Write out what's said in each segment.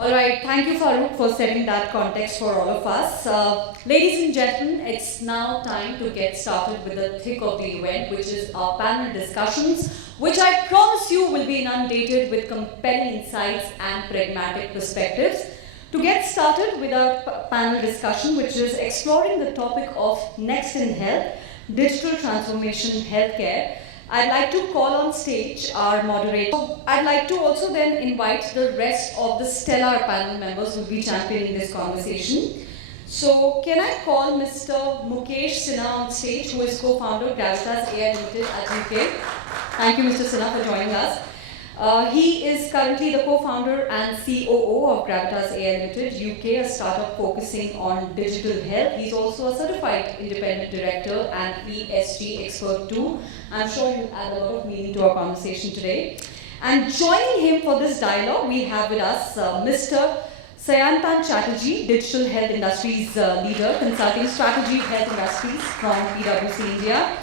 All right, thank you, Farooq, for setting that context for all of us. Ladies and gentlemen, it's now time to get started with the thick of the event, which is our panel discussions, which I promise you will be inundated with compelling insights and pragmatic perspectives. To get started with our panel discussion, which is exploring the topic of next in health, digital transformation healthcare, I'd like to call on stage our moderator. I'd like to also then invite the rest of the stellar panel members who will be championing this conversation. So, can I call Mr. Mukesh Sinha on stage, who is co-founder of Gravitas AI Limited at UK. Thank you, Mr. Sinha, for joining us. He is currently the co-founder and COO of Gravitas AI Limited, UK, a startup focusing on digital health. He's also a certified independent director and ESG expert too. I'm sure you'll add a lot of meaning to our conversation today. And joining him for this dialogue, we have with us Mr. Sayantan Chatterjee, digital health industries leader, consulting strategy health industries from PwC India.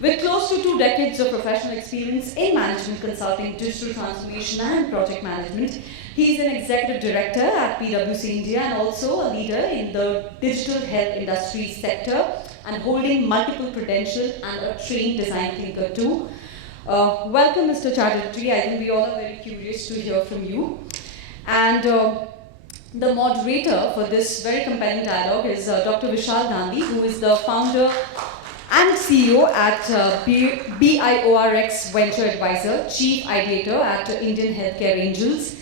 With close to 2 decades of professional experience in management consulting, digital transformation and project management, he is an executive director at PwC India and also a leader in the digital health industry sector and holding multiple credentials and a trained design thinker too. Welcome, Mr. Chatterjee. I think we all are very curious to hear from you. And the moderator for this very compelling dialogue is Dr. Vishal Gandhi, who is the founder and CEO at BIORx Venture Advisor, Chief Ideator at Indian Healthcare Angels,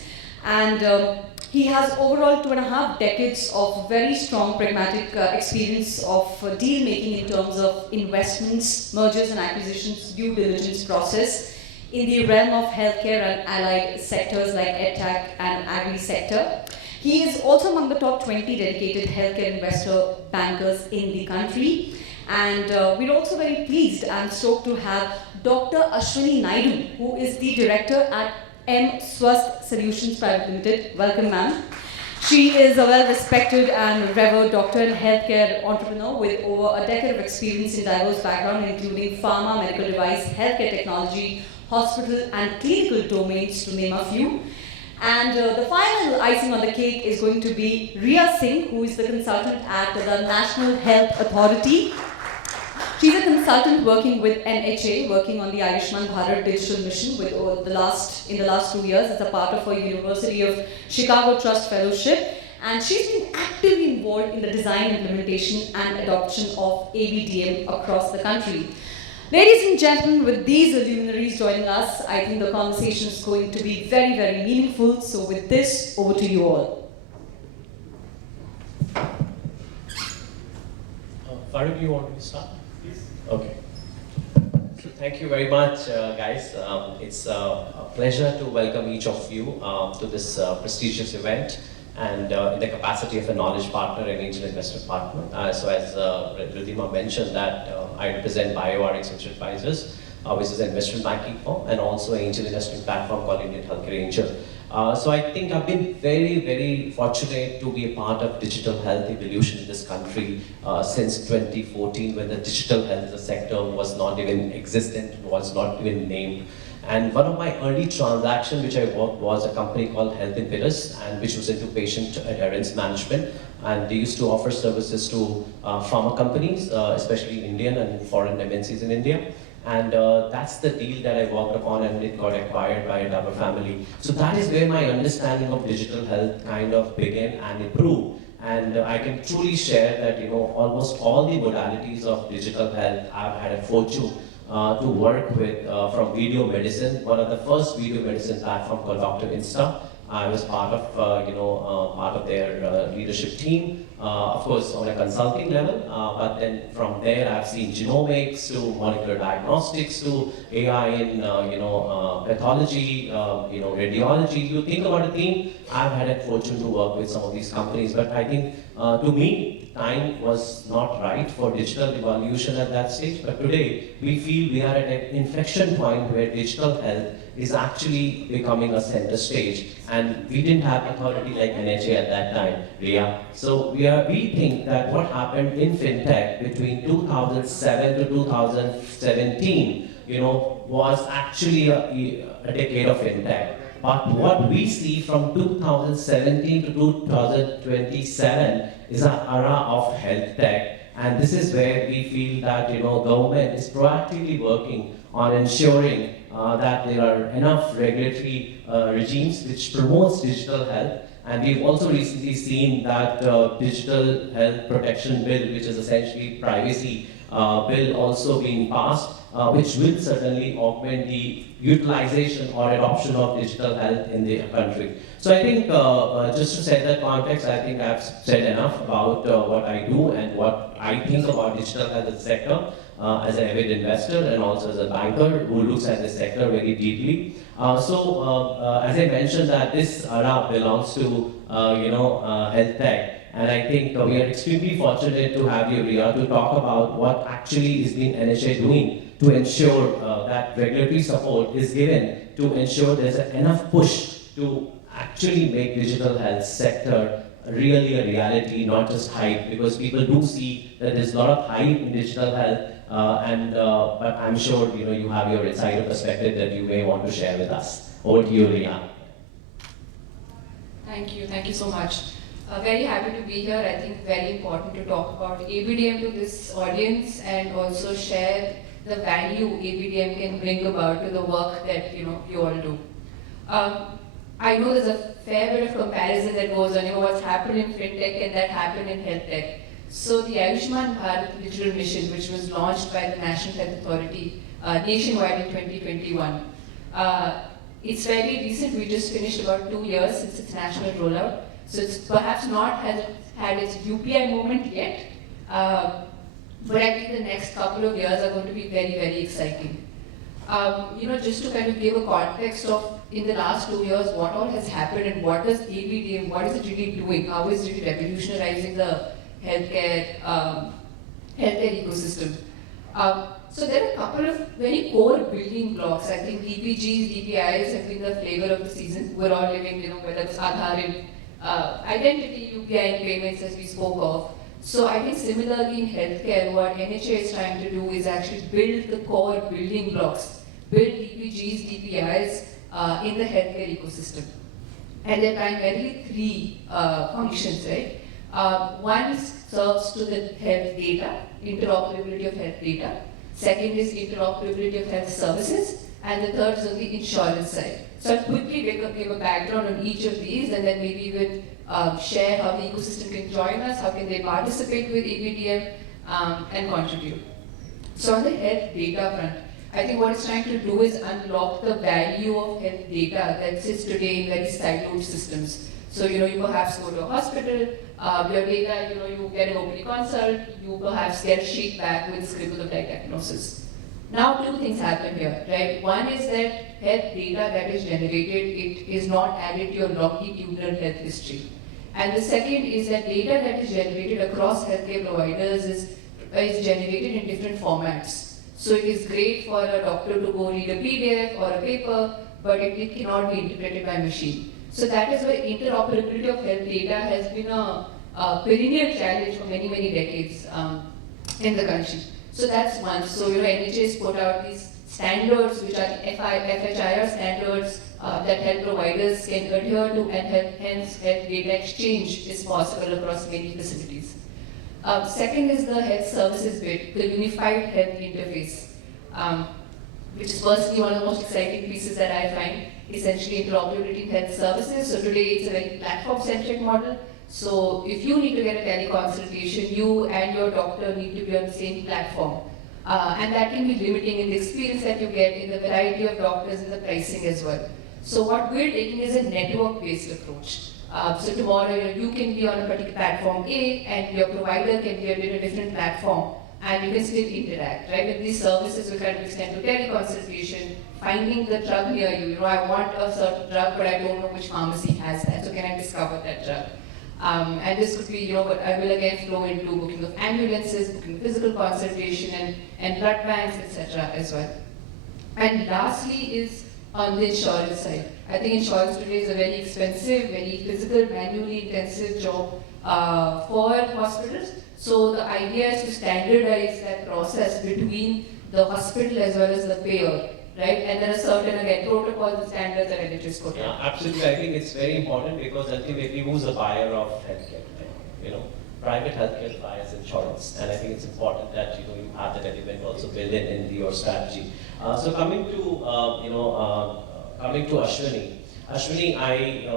and he has overall 2.5 decades of very strong pragmatic experience of deal making in terms of investments, mergers and acquisitions, due diligence process in the realm of healthcare and allied sectors like EdTech and agri sector. He is also among the top 20 dedicated healthcare investor bankers in the country. And we're also very pleased and stoked to have Dr. Aswini Naidu, who is the director at M-swasth Solutions Private Limited. Welcome, ma'am. She is a well-respected and revered doctor and healthcare entrepreneur with over a decade of experience in diverse backgrounds, including pharma, medical device, healthcare technology, hospital, and clinical domains, to name a few. And the final icing on the cake is going to be Ria Singh, who is the consultant at the National Health Authority. She's a consultant working with NHA, working on the Ayushman Bharat digital mission in the last 2 years as a part of her University of Chicago Trust Fellowship. And she's been actively involved in the design, implementation, and adoption of ABDM across the country. Ladies and gentlemen, with these luminaries joining us, I think the conversation is going to be very, very meaningful. So with this, over to you all. Farooq, you want me to start? Okay. So thank you very much, guys. It's a pleasure to welcome each of you to this prestigious event and in the capacity of a knowledge partner and angel investor partner. So as Ridhima mentioned that I represent BIORx Venture Advisors, which is an investment banking firm and also an angel investing platform called Indian Healthcare Angel. So I think I've been very, very fortunate to be a part of digital health evolution in this country since 2014, when the digital health sector was not even existent, was not even named. And one of my early transactions which I worked was a company called Health Impetus, and which was into patient adherence management. And they used to offer services to pharma companies, especially Indian and foreign MNCs in India. And that's the deal that I worked upon, and it got acquired by another family. So that is where my understanding of digital health kind of began and improved. And I can truly share that, almost all the modalities of digital health I've had a fortune to work with, from video medicine, one of the first video medicine platform called Dr. Insta. I was part of their leadership team, of course on a consulting level, but then from there I've seen genomics to molecular diagnostics to AI in pathology, radiology. You think about a team, I've had a fortune to work with some of these companies, but I think to me, time was not right for digital evolution at that stage. But today, we feel we are at an inflection point where digital health is actually becoming a center stage. And we didn't have authority like NHA at that time, Ria. So we think that what happened in fintech between 2007 to 2017, was actually a decade of fintech. But what we see from 2017 to 2027 is an era of health tech, and this is where we feel that government is proactively working on ensuring that there are enough regulatory regimes which promotes digital health. And we've also recently seen that digital health protection bill, which is essentially privacy bill, also being passed, which will certainly augment the utilization or adoption of digital health in the country. So I think just to set that context, I think I've said enough about what I do and what I think about digital health sector as an avid investor and also as a banker who looks at the sector very deeply. As I mentioned, that this era belongs to health tech. And I think we are extremely fortunate to have you, Ria, to talk about what actually is being NHA doing to ensure that regulatory support is given to ensure there's enough push to actually make digital health sector really a reality, not just hype, because people do see that there's a lot of hype in digital health, but I'm sure you have your insider perspective that you may want to share with us. Over to you, Ria. Thank you so much. Very happy to be here. I think very important to talk about ABDM to this audience and also share the value ABDM can bring about to the work that you all do. I know there's a fair bit of comparison that goes on, what's happened in fintech and that happened in health tech. So the Ayushman Bharat Digital Mission, which was launched by the National Health Authority nationwide in 2021, it's fairly recent. We just finished about 2 years since its national rollout. So it's perhaps not had its UPI moment yet, but I think the next couple of years are going to be very, very exciting. Just to kind of give a context of in the last 2 years what all has happened and what does ABDM, what is it really doing, how is it really revolutionizing the healthcare ecosystem. So there are a couple of very core building blocks. I think DPGs, DPIs have been the flavor of the season. We're all living, whether it's Aadhaar in identity, UPI in payments as we spoke of. So I think similarly in healthcare, what NHA is trying to do is actually build the core building blocks, build DPGs, DPIs in the healthcare ecosystem. And they're primarily three functions, right? One serves to the health data, interoperability of health data. Second is interoperability of health services. And the third is on the insurance side. So I'll quickly give a background on each of these and then maybe even share how the ecosystem can join us, how can they participate with ABDM and contribute. So on the health data front, I think what it's trying to do is unlock the value of health data that sits today in very siloed systems. So you perhaps go to a hospital, your data, you get an OPD consult, you perhaps get a sheet back with scribble of diagnosis. Now two things happen here, right? One is that health data that is generated, it is not added to your longitudinal health history. And the second is that data that is generated across healthcare providers is generated in different formats. So it is great for a doctor to go read a PDF or a paper, but it cannot be interpreted by machine. So that is why interoperability of health data has been a perennial challenge for many, many decades in the country. So that's one. So NHA has put out these standards, which are FHIR standards that health providers can adhere to, and hence health data exchange is possible across many facilities. Second is the health services bit, the unified health interface, which is personally one of the most exciting pieces that I find, essentially interoperability in health services. So today it's a very platform-centric model. So if you need to get a teleconsultation, you and your doctor need to be on the same platform. And that can be limiting in the experience that you get, in the variety of doctors, and the pricing as well. So what we're taking is a network-based approach. So tomorrow you can be on a particular platform A and your provider can be on a different platform and you can still interact, right? With these services, we kind of extend to teleconsultation, finding the drug near you. I want a certain drug, but I don't know which pharmacy has that. So can I discover that drug? And this could be, but I will again flow into booking of ambulances, booking physical consultation and blood banks, etc. as well. And lastly is on the insurance side. I think insurance today is a very expensive, very physical, manually intensive job for hospitals. So the idea is to standardize that process between the hospital as well as the payer, right? And there are certain, again, protocols and standards that it is put in. Yeah, absolutely. I think it's very important because ultimately who's a buyer of healthcare today? You know, private healthcare buys insurance, and I think it's important that you have that element also built in your strategy. So coming to coming to Aswini. Aswini,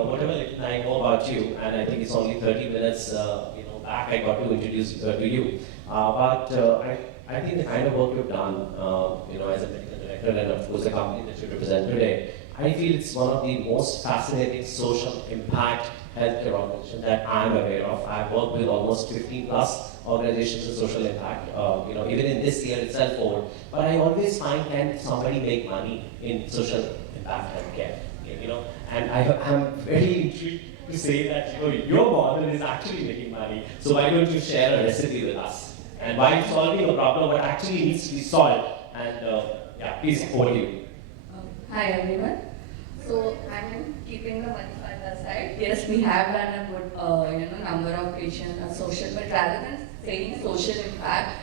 whatever little I know about you, and I think it's only 30 minutes back I got to introduce to you. I think the kind of work you've done, as a medical director and of course the company that you represent today, I feel it's one of the most fascinating social impact healthcare organization that I'm aware of. I've worked with almost 15 plus organizations with social impact, even in this year itself over. But I always find, can somebody make money in social impact healthcare? And I'm very intrigued to say that your model is actually making money. So why don't you share a recipe with us? And why it's solving a problem what actually needs to be solved? And please, over to you. Hi everyone. So I'm keeping the money fund aside. Yes, we have done a good number of patient social, but rather than saying social impact,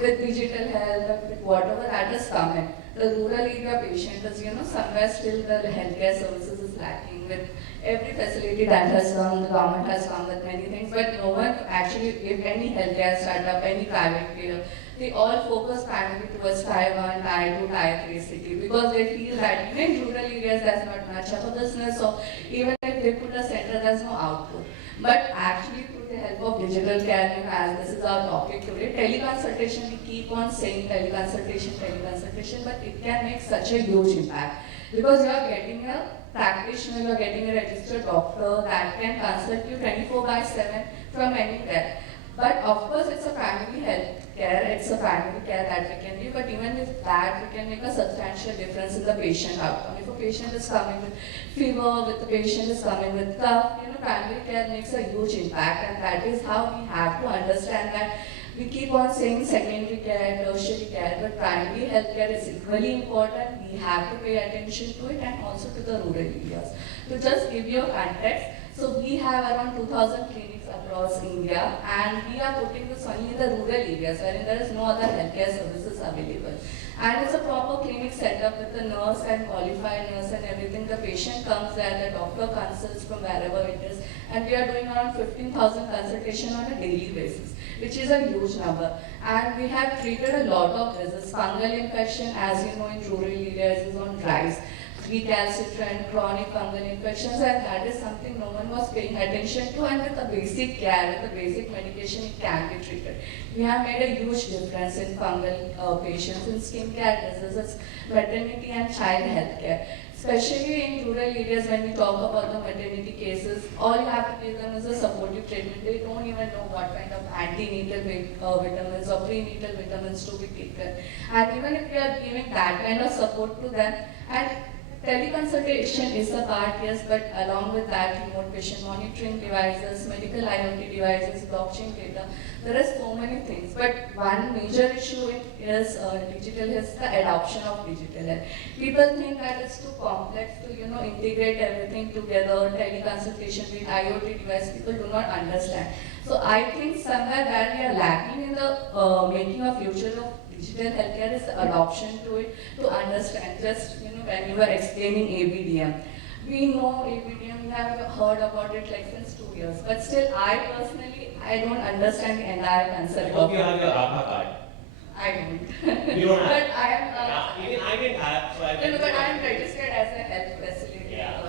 with digital health, with whatever that is coming, the rural area patient is, somewhere still the healthcare services is lacking with every facility that has come, the government has come with many things, but no one actually, if any healthcare startup, any private player, they all focus primarily towards Tier 1, Tier 2, Tier 3 city because they feel that even in rural areas there's not much of a business, so even if they put a center, there's no output. But actually, through the help of digital care, as this is our topic today, teleconsultation, we keep on saying teleconsultation, but it can make such a huge impact because you are getting a practitioner, you are getting a registered doctor that can consult you 24/7 from anywhere. But of course, it's a primary health care, it's a primary care that we can give, but even with that, we can make a substantial difference in the patient outcome. If a patient is coming with fever, if the patient is coming with cough, primary care makes a huge impact, and that is how we have to understand that we keep on saying secondary care, tertiary care, but primary health care is equally important. We have to pay attention to it and also to the rural areas. To just give you a context, so we have around 2,000 clinics across India, and we are putting this only in the rural areas wherein there is no other healthcare services available. And it's a proper clinic setup with a nurse and qualified nurse and everything. The patient comes there, the doctor consults from wherever it is, and we are doing around 15,000 consultations on a daily basis, which is a huge number. And we have treated a lot of diseases. Fungal infection, as you know, in rural areas is on rise. Recalcitrant, chronic fungal infections, and that is something no one was paying attention to, and with the basic care, with the basic medication, it can be treated. We have made a huge difference in fungal patients, in skin care diseases, maternity and child health care. Especially in rural areas, when we talk about the maternity cases, all you have to give them is a supportive treatment. They don't even know what kind of antenatal vitamins or prenatal vitamins to be taken. And even if we are giving that kind of support to them, and teleconsultation is a part, yes, but along with that, remote patient monitoring devices, medical IoT devices, blockchain data, there are so many things. But one major issue is digital is the adoption of digital health. People think that it's too complex to integrate everything together, teleconsultation with IoT device. People do not understand. So I think somewhere where we are lacking in the making a future of digital healthcare is the adoption to it, to understand. Just when you were explaining ABDM, we know ABDM, we have heard about it like since 2 years, but still I don't understand the entire concept. I hope you have your Aadhaar card. I don't. You don't have? But I am. Even I didn't have. So no, but I am registered as a health facility. Yeah.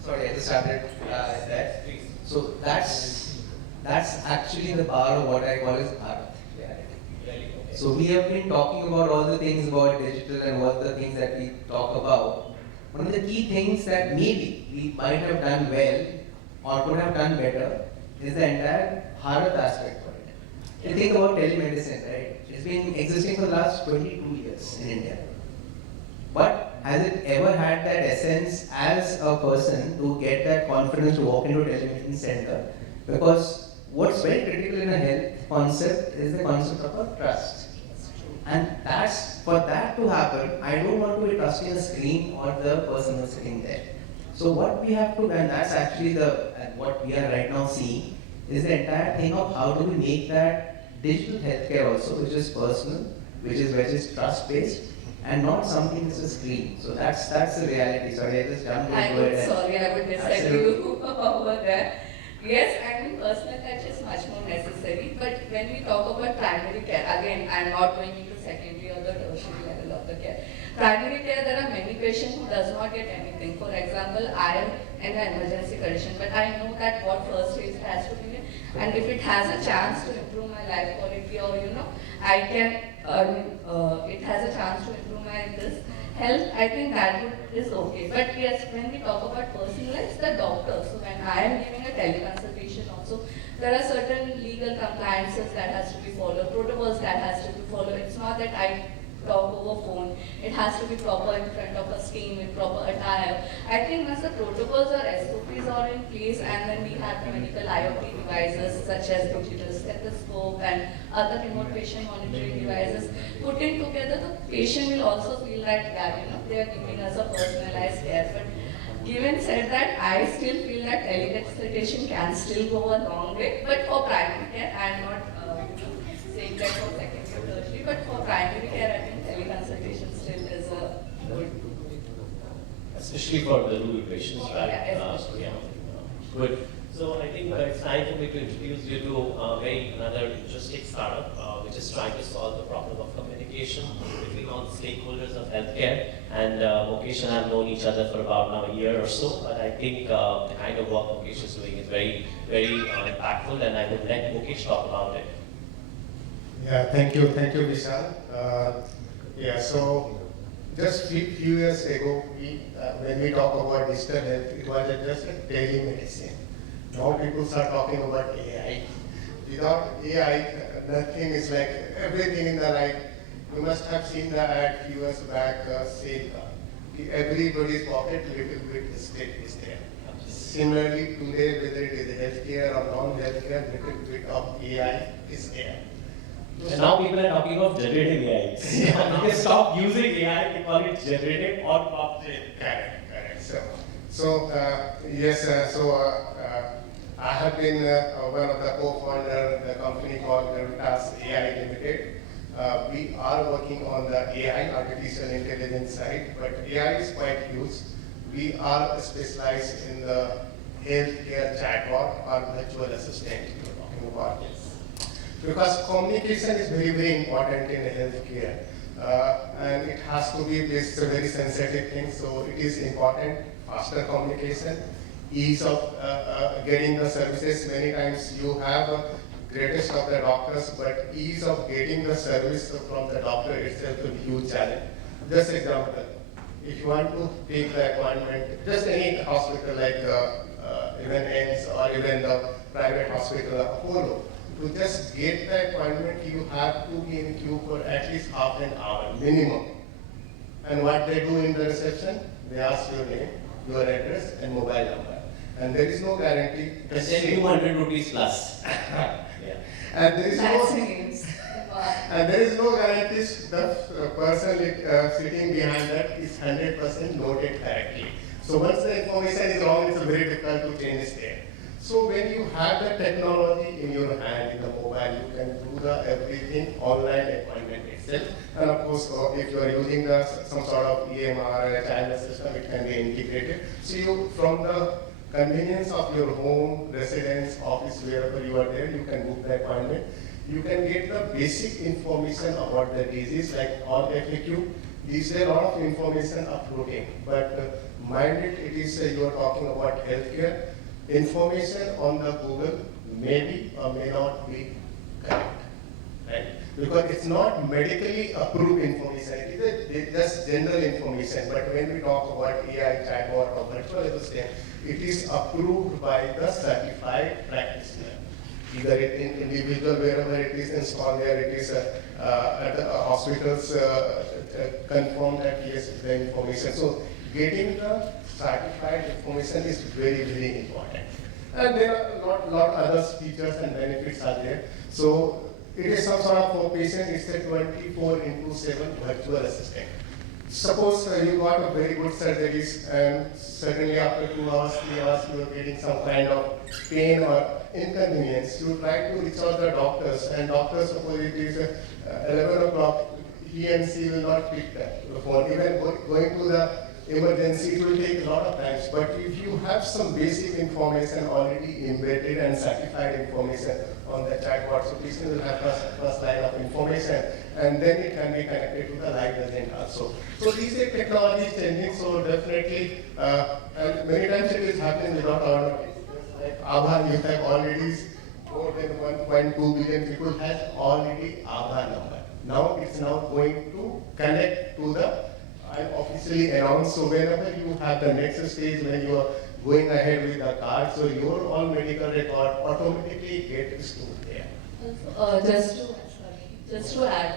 Sorry, I just started that. So that's actually the power of what I call as Bharat. So we have been talking about all the things about digital and all the things that we talk about. One of the key things that maybe we might have done well or could have done better is the entire Bharat aspect of it. You think about telemedicine, right? It's been existing for the last 22 years in India. But has it ever had that essence as a person to get that confidence to walk into a telemedicine center? Because what's very critical in a health concept is the concept of a trust. And that's, for that to happen, I don't want to be trusting the screen or the person who's sitting there. So what we have to, and that's actually what we are right now seeing, is the entire thing of how do we make that digital healthcare also, which is personal, which is trust-based, and not something which is screen. So that's the reality. Sorry, I just jumped into it. Sorry, I would disagree you over there. Yes, I mean personal touch is much more necessary, but when we talk about primary care, again, I'm not going into secondary or the tertiary level of the care. Primary care, there are many patients who does not get anything. For example, I am in an emergency condition, but I know that what first stage has to be in, and if it has a chance to improve my life quality, or I can, it has a chance to improve my health, I think that is okay. But yes, when we talk about personalized, the doctor, so when I am giving a teleconsultation also, there are certain legal compliances that has to be followed, protocols that has to be followed. It's not that I talk over phone. It has to be proper in front of a screen with proper attire. I think once the protocols or SOPs are in place, and then we have the medical IoT devices such as digital stethoscope and other remote patient monitoring devices put in together, the patient will also feel that they are giving us a personalized care. But given said that, I still feel that teleconsultation can still go a long way. But for primary care, I am not saying that for secondary or tertiary, but for primary care, I think teleconsultation still is a good. Especially for the rural patients, right? Yeah, Good. So I think it's time for me to introduce you to another interesting startup, which is trying to solve the problem of communication between all the stakeholders of healthcare. And Mukesh and I have known each other for about now a year or so, but I think the kind of work Mukesh is doing is very, very impactful, and I would let Mukesh talk about it. Yeah, thank you, Vishal. So just few years ago, when we talk about digital health, it was just a telemedicine. Now people start talking about AI. Without AI, nothing is like everything in the life. You must have seen the ad few years back saying everybody's pocket little bit is there. Similarly, today, whether it is healthcare or non-healthcare, little bit of AI is there. And now people are talking of generative AI. They stop using AI, they call it generative or blockchain. Correct. I have been one of the co-founders of the company called Gravitas AI Limited. We are working on the AI, artificial intelligence side, but AI is quite huge. We are specialized in the healthcare chatbot or virtual assistant you're talking about. Because communication is very, very important in healthcare. And it has to be this very sensitive thing, so it is important, faster communication, ease of getting the services. Many times you have greatest of the doctors, but ease of getting the service from the doctor itself is a huge challenge. Just example, if you want to take the appointment, just any hospital like even AIMS or even the private hospital, Apollo, to just get the appointment, you have to be in queue for at least half an hour minimum. And what they do in the reception, they ask your name, your address, and mobile number. And there is no guarantee. And then 200 rupees plus. And there is no guarantee the person sitting behind that is 100% noted correctly. So once the information is wrong, it's very difficult to change it there. So when you have the technology in your hand, in the mobile, you can do the everything online appointment itself. And of course, if you are using some sort of EMR or a channel system, it can be integrated. So you, from the convenience of your home, residence, office, wherever you are there, you can book the appointment. You can get the basic information about the disease, like on FAQ. These are a lot of information uploading, but mind it is you are talking about healthcare. Information on the Google may be or may not be correct, right? Because it's not medically approved information, it is just general information. But when we talk about AI, chatbot, or virtual assistant, it is approved by the certified practitioner. Either in individual, wherever it is installed there, it is at the hospitals confirmed that yes, the information. So getting the certified information is very, very important. And there are a lot other features and benefits are there. So it is some sort of for patient, it's a 24/7 virtual assistant. Suppose you got a very good surgeries and suddenly after 2 hours, 3 hours, you are getting some kind of pain or inconvenience. You try to reach out the doctors and doctors, suppose it is 11 o'clock, he and she will not pick the phone. Even going to the emergency, it will take a lot of time. But if you have some basic information already embedded and certified information on the chatbot, so patient will have first line of information, and then it can be connected to the live agent also. So these are technology changing, so definitely, and many times it is happening without our notice. Like Aadhaar, you have already more than 1.2 billion people has already Aadhaar number. Now it's now going to connect to the officially announced. So whenever you have the next stage when you are going ahead with the card, so your all medical record automatically gets stored there. Just to add,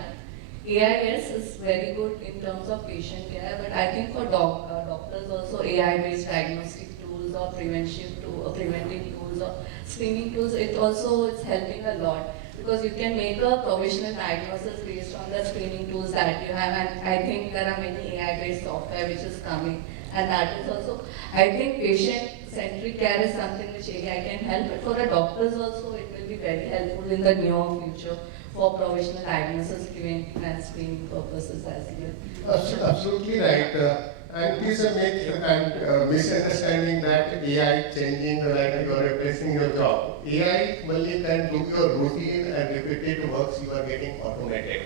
AIS is very good in terms of patient care, but I think for doctors also AI-based diagnostic tools or preventive tools or screening tools, it's helping a lot. Because you can make a provisional diagnosis based on the screening tools that you have, and I think there are many AI-based software which is coming, and that is also, I think patient-centric care is something which AI can help, but for the doctors also it will be very helpful in the near future for provisional diagnosis, preventive and screening purposes as well. Absolutely right. And it is a myth and misunderstanding that AI changing, like you are replacing your job. AI only can do your routine and repetitive works you are getting automated.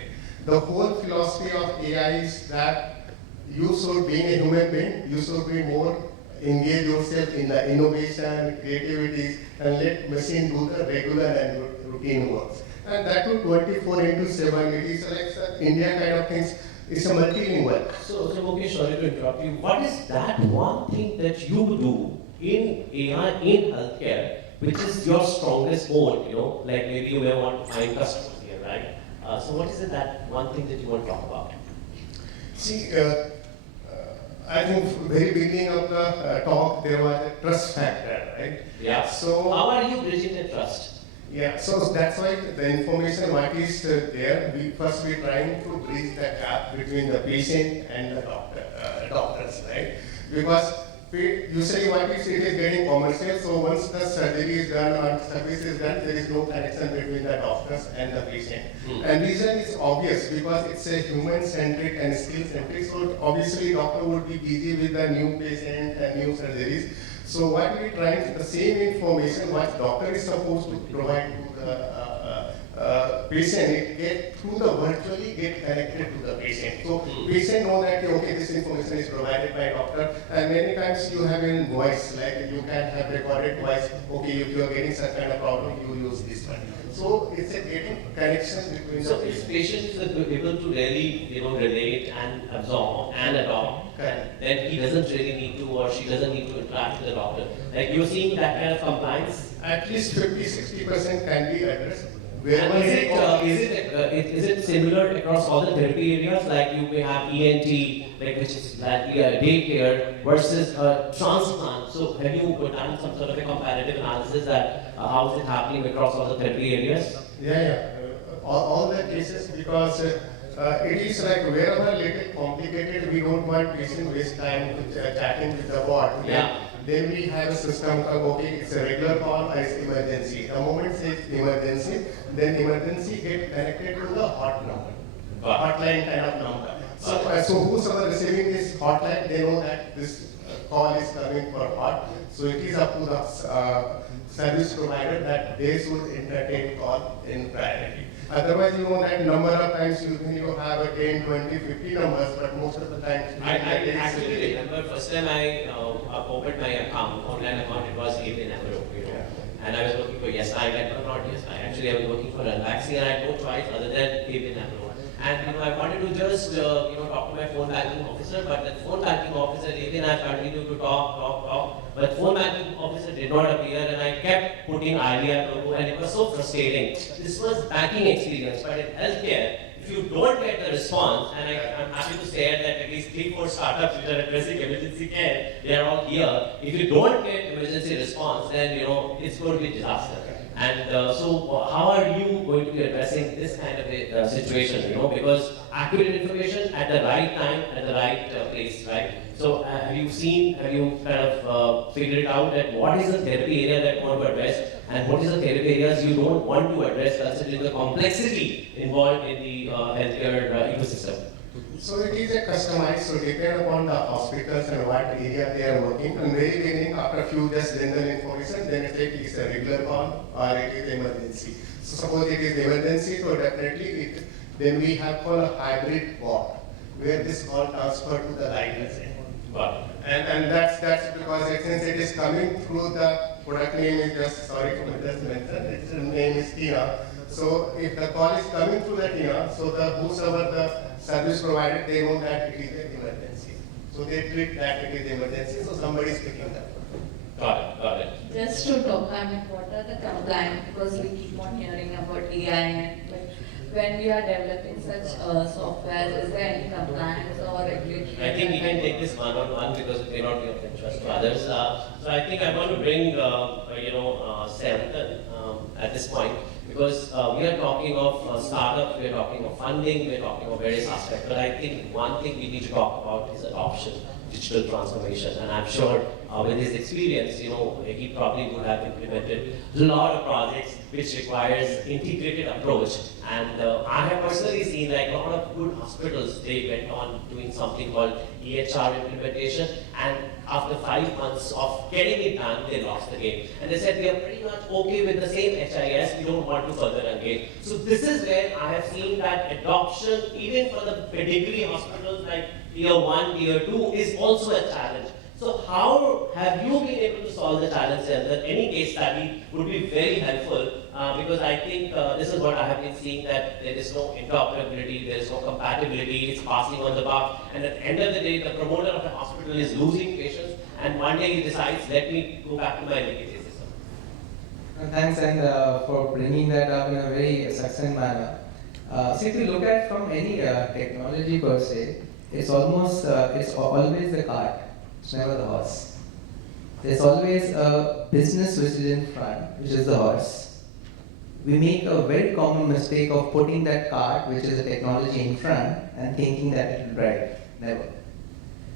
The whole philosophy of AI is that you should, being a human being, you should be more engage yourself in the innovation, creativity, and let machine do the regular and routine works. And that too 24/7, it is like India kind of things. It's a multilingual. So Mukesh, sorry to interrupt you. What is that one thing that you do in AI, in healthcare, which is your strongest mode, like maybe you may want to find customers here, right? So what is it that one thing that you want to talk about? See, I think very beginning of the talk, there was a trust factor, right? Yeah. So how are you bridging the trust? Yeah, so that's why the information what is there, we trying to bridge the gap between the patient and the doctors, right? Because usually what is it is getting commercial, so once the surgery is done or service is done, there is no connection between the doctors and the patient. And reason is obvious because it's a human-centric and skill-centric, so obviously doctor would be busy with the new patient and new surgeries. So what we try, the same information what doctor is supposed to provide to the patient, it get through the virtually get connected to the patient. So patient know that okay, this information is provided by doctor, and many times you have in voice, like you can have recorded voice. Okay, if you are getting such kind of problem, you use this one. So it's a getting connection between so the if patient is able to really, relate and absorb and adopt, then he doesn't really need to or she doesn't need to interact with the doctor. Like you're seeing that kind of compliance? At least 50-60% can be addressed. And is it similar across all the therapy areas? Like you may have ENT, like which is likely a daycare versus a transplant. So have you done some sort of a comparative analysis that how is it happening across all the therapy areas? Yeah. All the cases because it is like wherever little complicated, we don't want patient waste time chatting with the bot. Yeah. Then we have a system of okay, it's a regular call or it's emergency. The moment it's emergency, then emergency get connected to the hot number, hotline kind of number. So who's receiving this hotline, they know that this call is coming for hot. So it is up to the service provider that they should entertain call in priority. Otherwise, you know that number of times you have a 10, 20, 50 numbers, but most of the times. I actually remember first time I opened my account, online account, it was even and I was looking for actually I was looking for Relaxing and I had no choice other than even and I wanted to just talk to my phone banking officer, but the phone banking officer, even I continued to talk, but phone banking officer did not appear, and I kept putting idea logo, and it was so frustrating. This was banking experience, but in healthcare, if you don't get the response, and I'm happy to say that at least 3-4 startups which are addressing emergency care, they are all here. If you don't get emergency response, then it's going to be disaster. And how are you going to be addressing this kind of a situation? Because accurate information at the right time, at the right place, right? So have you kind of figured it out that what is the therapy area that you want to address, and what is the therapy areas you don't want to address, considering the complexity involved in the healthcare ecosystem? So it is a customized, so depend upon the hospitals and what area they are working. In very beginning, after a few just general information, then it is a regular call or it is emergency. So suppose it is emergency, so definitely then we have called a hybrid ward, where this call transfer to the line. And that's because since it is coming through the product name is just, sorry for just mention, its name is Sinha. So if the call is coming through the Sinha, so whosoever the service provider, they know that it is an emergency. So they treat that it is emergency, so somebody is picking that. Got it. Just to talk, what are the compliance? Because we keep on hearing about AI and when we are developing such software, is there any compliance or regulatory? I think we can take this one-on-one because it may not be of interest to others. So I think I want to bring, Sayantan at this point, because we are talking of startup, we are talking of funding, we are talking of various aspects. But I think one thing we need to talk about is adoption, digital transformation, and I'm sure with his experience, he probably would have implemented a lot of projects which requires integrated approach. And I have personally seen like a lot of good hospitals, they went on doing something called EHR implementation, and after 5 months of getting it done, they lost the game. And they said, we are pretty much okay with the same HIS, we don't want to further engage. So this is where I have seen that adoption, even for the pedigree hospitals like tier 1, tier 2, is also a challenge. So how have you been able to solve the challenge? And any case study would be very helpful because I think this is what I have been seeing, that there is no interoperability, there is no compatibility, it's passing on the buck, and at the end of the day, the promoter of the hospital is losing patients, and one day he decides, let me go back to my legacy system. Thanks and for bringing that up in a very succinct manner. So if you look at from any technology per se, it's always the cart. It's never the horse. There's always a business which is in front, which is the horse. We make a very common mistake of putting that cart, which is a technology, in front and thinking that it will drive. Never.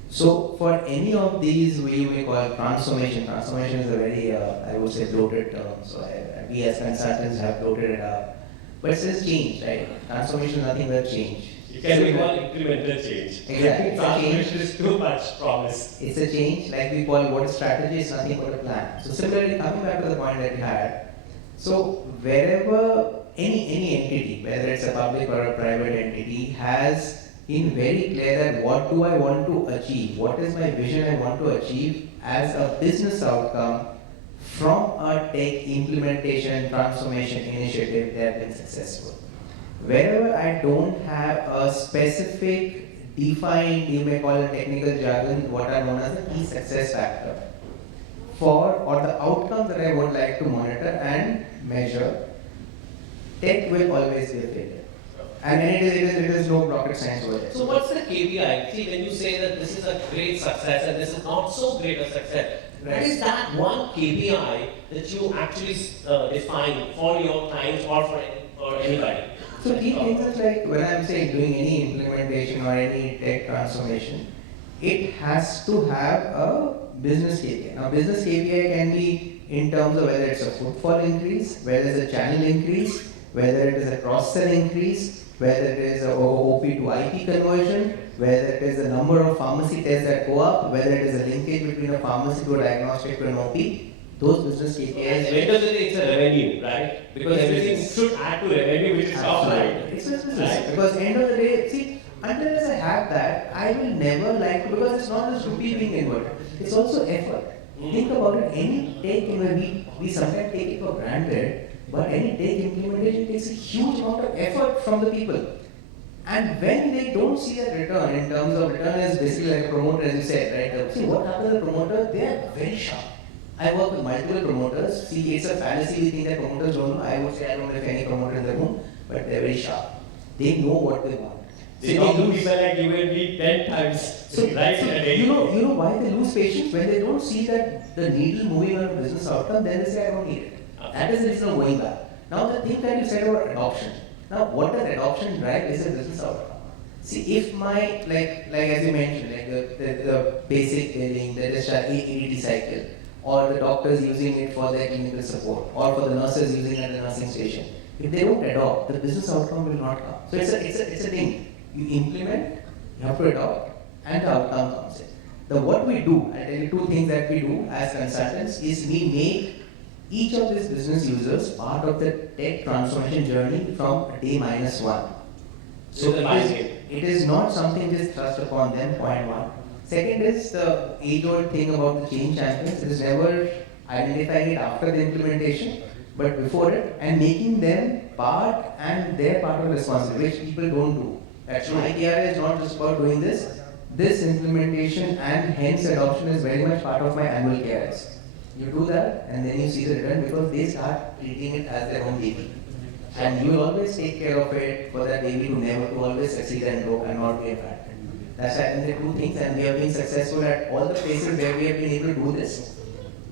So for any of these, we may call transformation. Transformation is a very, I would say, bloated term. So we as consultants have bloated it up. But it's just change, right? Transformation is nothing but change. You can be called incremental change. Exactly. Transformation is too much promise. It's a change, like we call what a strategy is nothing but a plan. So similarly, coming back to the point that you had, so wherever any entity, whether it's a public or a private entity, has been very clear that what do I want to achieve, what is my vision I want to achieve as a business outcome from a tech implementation transformation initiative, they have been successful. Wherever I don't have a specific defined, you may call it technical jargon, what are known as a key success factor for or the outcome that I would like to monitor and measure, tech will always be a failure. And it is no rocket science over there. So what's the KPI? See, when you say that this is a great success and this is not so great a success, Right. what is that one KPI that you actually define for your clients or for anybody? So key things is like when I'm saying doing any implementation or any tech transformation, it has to have a business KPI. Now business KPI can be in terms of whether it's a footfall increase, whether it's a channel increase, whether it is a cross-sell increase, whether it is a OP to IP conversion, whether it is the number of pharmacy tests that go up, whether it is a linkage between a pharmacy to a diagnostic to an OP. Those business KPIs. At the end of the day, it's a revenue, right? Because everything should add to revenue, which is top line. It's business. Right? Because end of the day, see, until I have that, I will never like to, because it's not just rupee being inverted. It's also effort. Think about it, any tech, we sometimes take it for granted, but any tech implementation takes a huge amount of effort from the people. And when they don't see a return, in terms of return is basically like a promoter, as you said, right? See, what happens to the promoter? They are very sharp. I work with multiple promoters. See, it's a fallacy we think that promoters don't know. I would say I don't know if any promoter in the room, but they're very sharp. They know what they want. They talk to people like you and me 10 times, right? You know why they lose patience? When they don't see that the needle moving on a business outcome, then they say, I don't need it. That is the reason of going back. Now the thing that you said about adoption. Now what does adoption drive is a business outcome. See, if my, like as you mentioned, like the basic billing, the discharge AED cycle, or the doctors using it for their clinical support, or for the nurses using it at the nursing station, if they don't adopt, the business outcome will not come. So it's a thing. You implement, you have to adopt, and the outcome comes in. What we do, I'll tell you two things that we do as consultants, is we make each of these business users part of the tech transformation journey from day -1. So it is not something just thrust upon them, point one. Second is the age-old thing about the change champions. It is never identifying it after the implementation, but before it, and making them part and their part of the responsibility, which people don't do. That's my KRA is not just about doing this. This implementation and hence adoption is very much part of my annual KRS. You do that and then you see the return because they start treating it as their own baby. And you will always take care of it for that baby to always succeed and grow and not be impacted. That's why I think the two things, and we have been successful at all the places where we have been able to do this.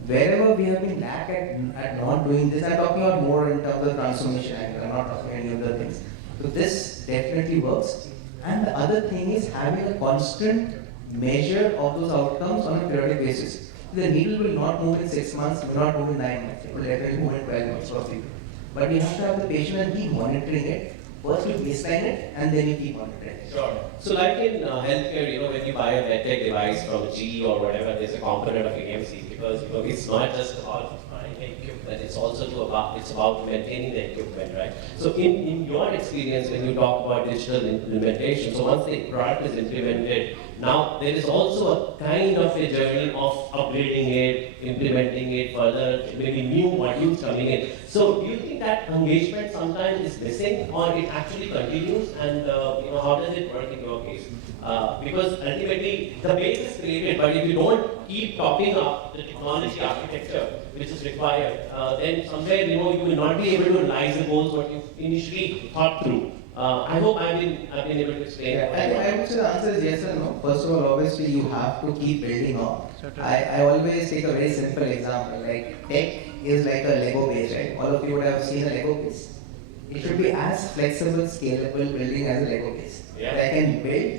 Wherever we have been lack at not doing this, I'm talking about more in terms of transformation angle, I'm not talking any other things. So this definitely works. And the other thing is having a constant measure of those outcomes on a periodic basis. The needle will not move in 6 months, will not move in 9 months, it will definitely move in 12 months for people. But you have to have the patient and keep monitoring it. First you baseline it and then you keep monitoring it. Sure. So like in healthcare, when you buy a medtech device from GE or whatever, there's a component of AMC because it's not just about buying equipment, it's also about maintaining the equipment, right? So in your experience, when you talk about digital implementation, so once the product is implemented, now there is also a kind of a journey of upgrading it, implementing it further, maybe new modules coming in. So do you think that engagement sometimes is missing or it actually continues and how does it work in your case? Because ultimately the base is created, but if you don't keep topping up the technology architecture which is required, then somewhere you will not be able to realize the goals what you initially thought through. I hope I've been able to explain. I would say the answer is yes or no. First of all, obviously you have to keep building on. I always take a very simple example. Like tech is like a Lego base, right? All of you would have seen a Lego base. It should be as flexible, scalable building as a Lego base. Yeah. I can build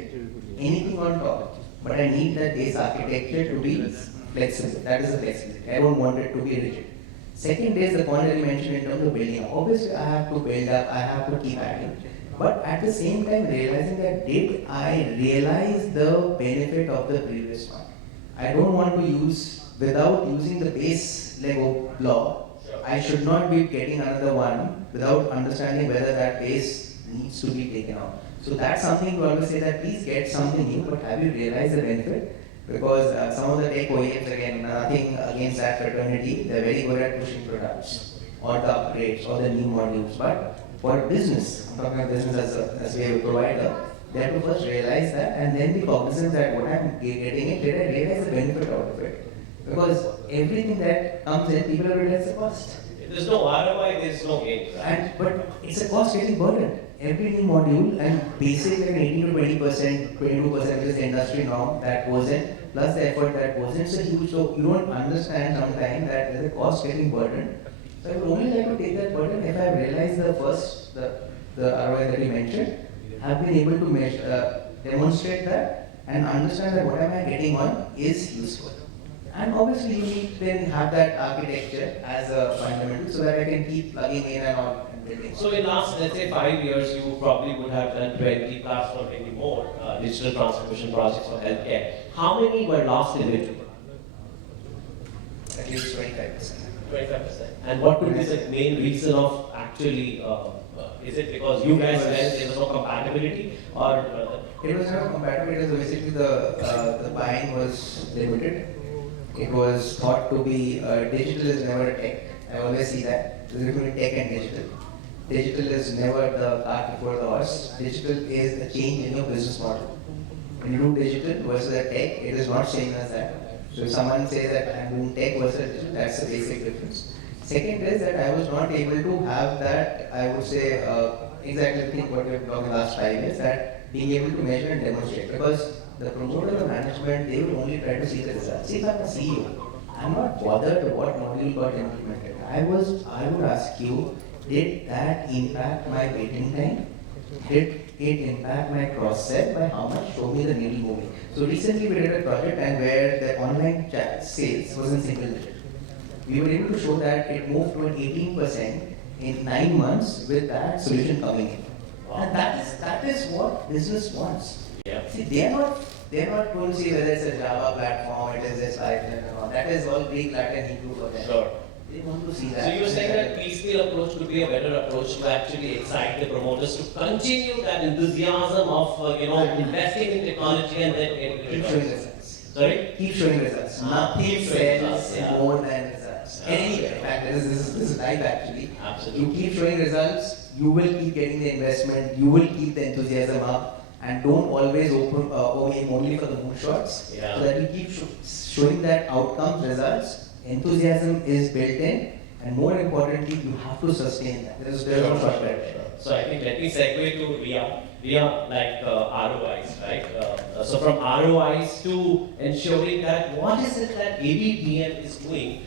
anything on top, but I need that base architecture to be flexible. That is the flexibility. I don't want it to be rigid. Second is the point that you mentioned in terms of building up. Obviously, I have to build up, I have to keep adding. But at the same time, realizing that did I realize the benefit of the previous one? I don't want to use, without using the base Lego block, I should not be getting another one without understanding whether that base needs to be taken out. So that's something to always say that please get something new, but have you realized the benefit? Because some of the tech OEMs, again, nothing against that fraternity, they're very good at pushing products or the upgrades or the new modules. But for business, I'm talking about business as a provider, they have to first realize that and then be cognizant that what I'm getting it, did I realize the benefit out of it? Because everything that comes in, people will realize the cost. If there's no ROI, there's no gain. But it's a cost getting burdened. Every new module and basic like 18 to 20%, 22% which is the industry norm that goes in, plus the effort that goes in, it's a huge, so you don't understand sometimes that there's a cost getting burdened. So I would only like to take that burden if I realize the ROI that you mentioned, have been able to measure, demonstrate that and understand that what am I getting on is useful. And obviously you need to then have that architecture as a fundamental so that I can keep plugging in and all. So in last, let's say 5 years, you probably would have done 20 plus or maybe more digital transformation projects for healthcare. How many were lost in between? At least 25%. 25%. And what could be the main reason of actually, is it because you guys felt there was no compatibility or? It was not compatibility, it was basically the buying was limited. It was thought to be, digital is never a tech. I always see that. There's between tech and digital. Digital is never the cart before the horse. Digital is a change in your business model. When you do digital versus a tech, it is not same as that. So if someone says that I'm doing tech versus digital, that's the basic difference. Second is that I was not able to have that, I would say, exactly think what we have talked in the last 5 years, that being able to measure and demonstrate. Because the promoter, the management, they will only try to see the results. See, if I'm a CEO, I'm not bothered what module got implemented. I would ask you, did that impact my waiting time? Did it impact my cross-sell by how much? Show me the needle moving. So recently we did a project and where the online chat sales was in single digit. We were able to show that it moved to an 18% in 9 months with that solution coming in. Wow. And that is what business wants. Yeah. See, they're not going to see whether it's a Java platform, it is this Python and all. That is all Greek, Latin, Hebrew for them. Sure. They want to see that. So you're saying that piecemeal approach would be a better approach to actually excite the promoters to continue that enthusiasm of investing in technology and then Keep showing results. Sorry? Keep showing results. Nothing Keep showing results, sells yeah. more than results. Anyway, in fact, this is life actually. Absolutely. You keep showing results, you will keep getting the investment, you will keep the enthusiasm up, and don't always aim only for the moonshots. Yeah. So that you keep showing that outcomes, results, enthusiasm is built in, and more importantly, you have to sustain that. There is no shortcut. So I think let me segue to RIA. RIA like ROIs, right? So from ROIs to ensuring that what is it that ABDM is doing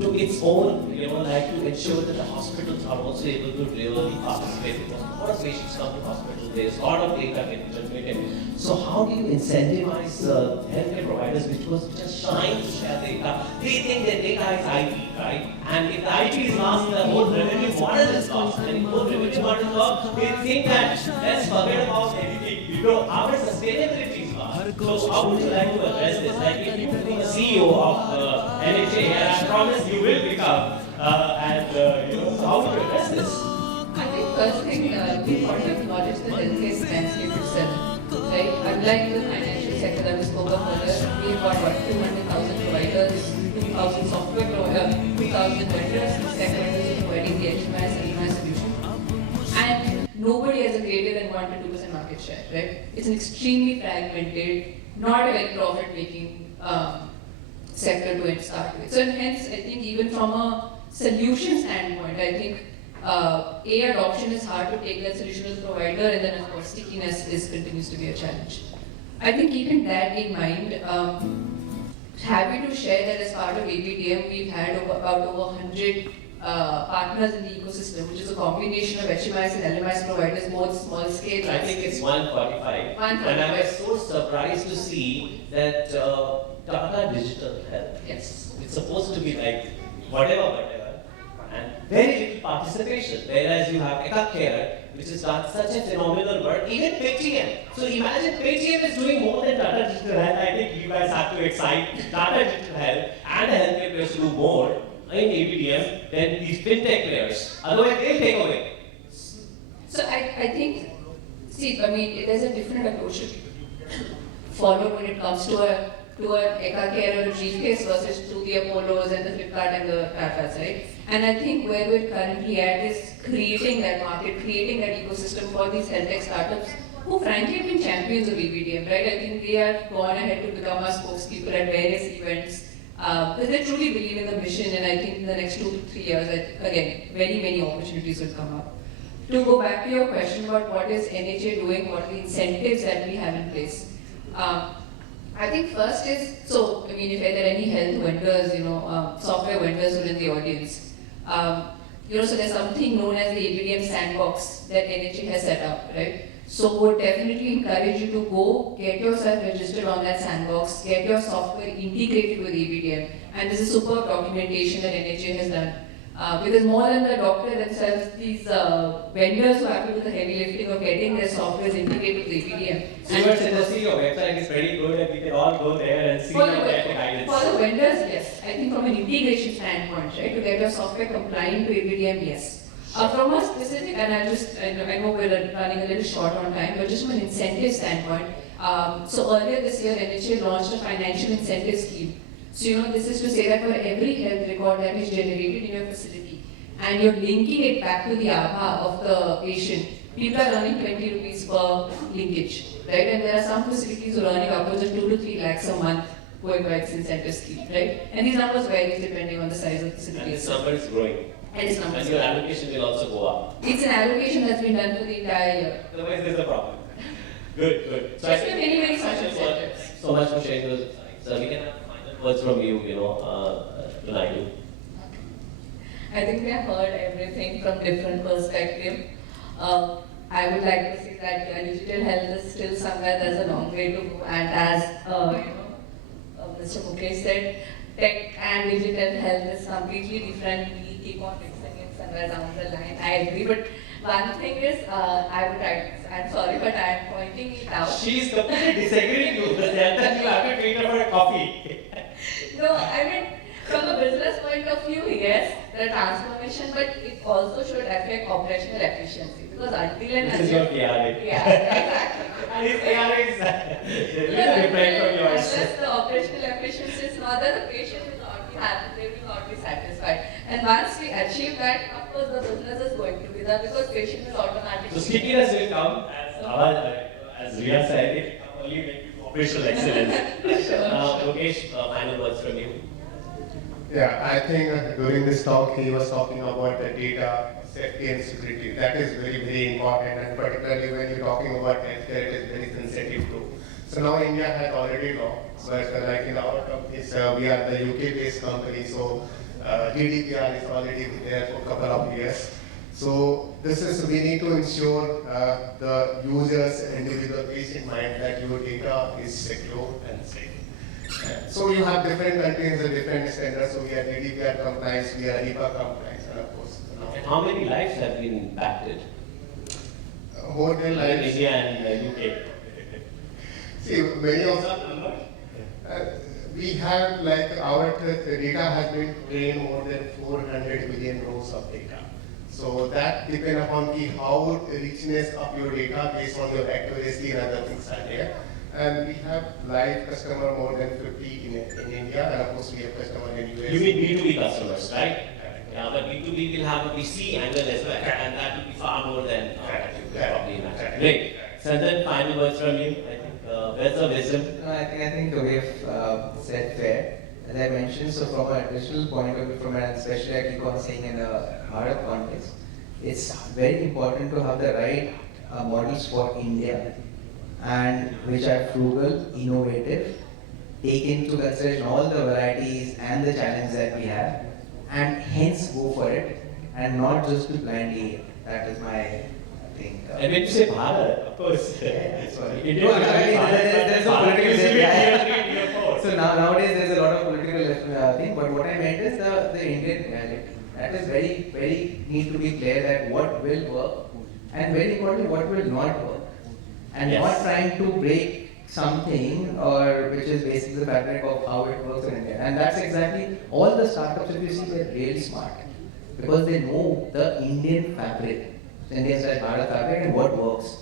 to its own, like to ensure that the hospitals are also able to really participate, because a lot of patients come to hospitals, there's a lot of data getting generated. So how do you incentivize healthcare providers which are shying to share data? They think their data is IP, right? And if the IP is lost, the whole revenue model is lost. And if the whole revenue model is lost, they think that let's forget about anything. Our sustainability is lost. So how would you like to address this? Like if you become a CEO of NHA, and I promise you will become, so how would you address this? I think first thing, we want to acknowledge the healthcare landscape itself, right? Unlike the financial sector that we spoke of earlier, we've got 200,000 providers, 2,000 software providers, 2,000 vendors, sectors providing the HMIS and EMIS solution. And nobody has a greater than 1 to 2% market share, right? It's an extremely fragmented, not a very profit-making sector to start with. So hence, I think even from a solution standpoint, I think adoption is hard to take that solution as a provider, and then of course stickiness continues to be a challenge. I think keeping that in mind, happy to share that as part of ABDM, we've had about over 100 partners in the ecosystem, which is a combination of HMIs and LMIs providers, both small scale. I think it's 145. 145. And I was so surprised to see that Tata Digital Health. Yes. It's supposed to be like whatever. And very little participation. Whereas you have Eka Care, which has done such a phenomenal work, even Paytm. So imagine Paytm is doing more than Tata Digital Health. I think you guys have to excite Tata Digital Health and the healthcare players to do more in ABDM than these fintech players. Otherwise, they'll take away. So I think, there's a different approach to follow when it comes to an Eka Care or a briefcase versus to the Apollos and the Flipkart and the Tatas, right? And I think where we're currently at is creating that market, creating that ecosystem for these health tech startups who frankly have been champions of ABDM, right? I think they have gone ahead to become our spokespeople at various events. Because they truly believe in the mission, and I think in the next 2 to 3 years, again, many opportunities will come up. To go back to your question about what is NHA doing, what are the incentives that we have in place. I think first is, if there are any health vendors, software vendors who are in the audience, so there's something known as the ABDM sandbox that NHA has set up, right? So would definitely encourage you to go get yourself registered on that sandbox, get your software integrated with ABDM, and this is superb documentation that NHA has done. Because more than the doctor themselves, these vendors who have to do the heavy lifting of getting their software integrated with ABDM. So you are suggesting your website is pretty good and we can all go there and see For and get the guidance. For the vendors, yes. I think from an integration standpoint, right, to get your software compliant to ABDM, yes. From a specific, and I know we're running a little short on time, but just from an incentive standpoint, so earlier this year, NHA launched a financial incentive scheme. So, this is to say that for every health record that is generated in your facility, and you're linking it back to the Aadhaar of the patient, people are earning 20 rupees per linkage, right? And there are some facilities who are earning upwards of 2 to 3 lakhs a month going by this incentive scheme, right? And these numbers vary depending on the size of the facility. And this number is growing. And your allocation will also go up. It's an allocation that's been done for the entire year. Otherwise, there's a problem. Good. So I think very such incentives. So much for sharing those insights. We can have final words from you, Naidu. I think we have heard everything from different perspectives. I would like to say that digital health is still somewhere there's a long way to go, and as Mr. Mukesh said, tech and digital health is completely different. We keep on mixing it somewhere down the line. I agree, but one thing is, I'm sorry, but I'm pointing it out. She's completely disagreeing with you. Sayantan, you have to treat her for a coffee. No, I mean, from a business point of view, yes, the transformation, but it also should affect operational efficiency. Because until and This is your PRA. Yeah, exactly. And his PRA is different from yours. Unless the operational efficiency is not there, the patient will not be happy, they will not be satisfied. And once we achieve that, of course, the business is going to be there because patient will automatically. So stickiness will come, as Riya said, it will only make you operational excellence. Mukesh, final words from you. Yeah, I think during this talk he was talking about the data safety and security. That is very, very important, and particularly when you're talking about healthcare, it is very sensitive too. So now India has already law, but like in our companies, we are the UK-based company, so GDPR is already there for a couple of years. So this is, we need to ensure the users and individual patient mind that your data is secure and safe. So you have different countries and different standards. So we are GDPR compliance, we are HIPAA compliance, and of course. And how many lives have been impacted? More than In lives. India and UK. See, many of we have like our data has been trained more than 400 million rows of data. So that depends upon the how richness of your data based on your accuracy and other things are there. And we have live customer more than 50 in India, and of course we have customer in US. You mean B2B customers, right? Yeah, but B2B will have a VC angle as well, and that will be far more than you could probably imagine. Great. Sayantan, final words from you. I think words of wisdom. No, I think we have said fair. As I mentioned, so from an additional point of view, from an especially I keep on saying in a harder context, it's very important to have the right models for India, and which are frugal, innovative, take into consideration all the varieties and the challenges that we have, and hence go for it, and not just to blindly. That is my thing. And when you say Bharat, of course. Yeah, sorry. India No, will be I mean, Bharat, there's but no Bharat political used to be yeah. tier 3, tier 4. So nowadays there's a lot of political thing, but what I meant is the Indian reality. That is very need to be clear that what will work, and very importantly what will not work, and Yes. not trying to break something or which is basically the fabric of how it works in India. And that's exactly all the startups, if you see, they're really smart because they know the Indian fabric, Indian style Bharat fabric, and what works.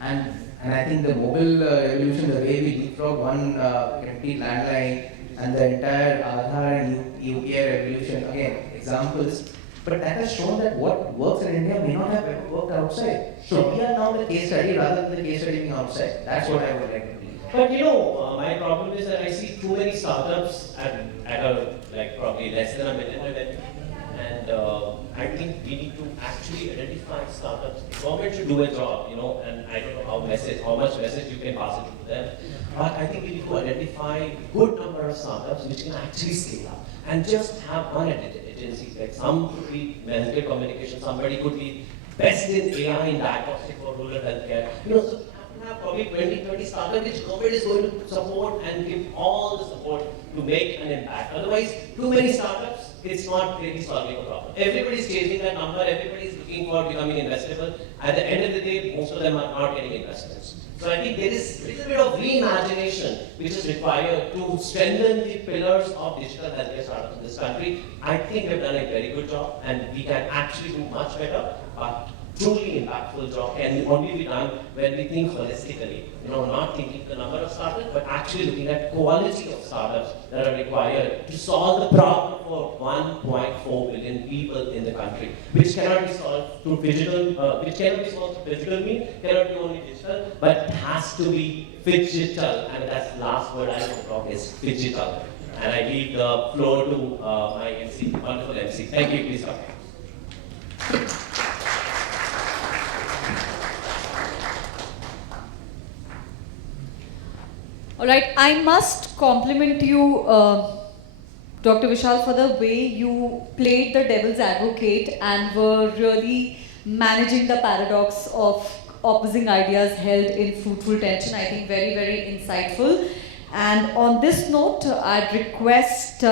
And I think the mobile revolution, the way we leapfrog one empty landline and the entire Aadhaar and UPI revolution, again, examples. But that has shown that what works in India may not have ever worked outside. So we are now the case study rather than the case study being outside. That's what I would like to believe. But my problem is that I see too many startups at a like probably less than $1 million revenue, and I think we need to actually identify startups. The government should do a job, and I don't know how much message you can pass it to them. But I think we need to identify a good number of startups which can actually scale up and just have one agency. Like some could be medical communication, somebody could be best in AI in diagnostic for rural healthcare. So we have to have probably 20-30 startups which government is going to support and give all the support to make an impact. Otherwise, too many startups, it's not really solving a problem. Everybody's chasing that number, everybody's looking for becoming investable. At the end of the day, most of them are not getting investments. So I think there is a little bit of reimagination which is required to strengthen the pillars of digital healthcare startups in this country. I think we've done a very good job, and we can actually do much better. But truly impactful job can only be done when we think holistically. Not thinking the number of startups, but actually looking at quality of startups that are required to solve the problem for 1.4 billion people in the country, which cannot be solved through digital, which cannot be solved through physical means, cannot be only digital, but it has to be phygital, and that's the last word I want to talk is phygital. And I leave the floor to my MC, wonderful MC. Thank you, please come. All right, I must compliment you Dr. Vishal, for the way you played the devil's advocate and were really managing the paradox of opposing ideas held in fruitful tension. I think very, very insightful. And on this note, I'd request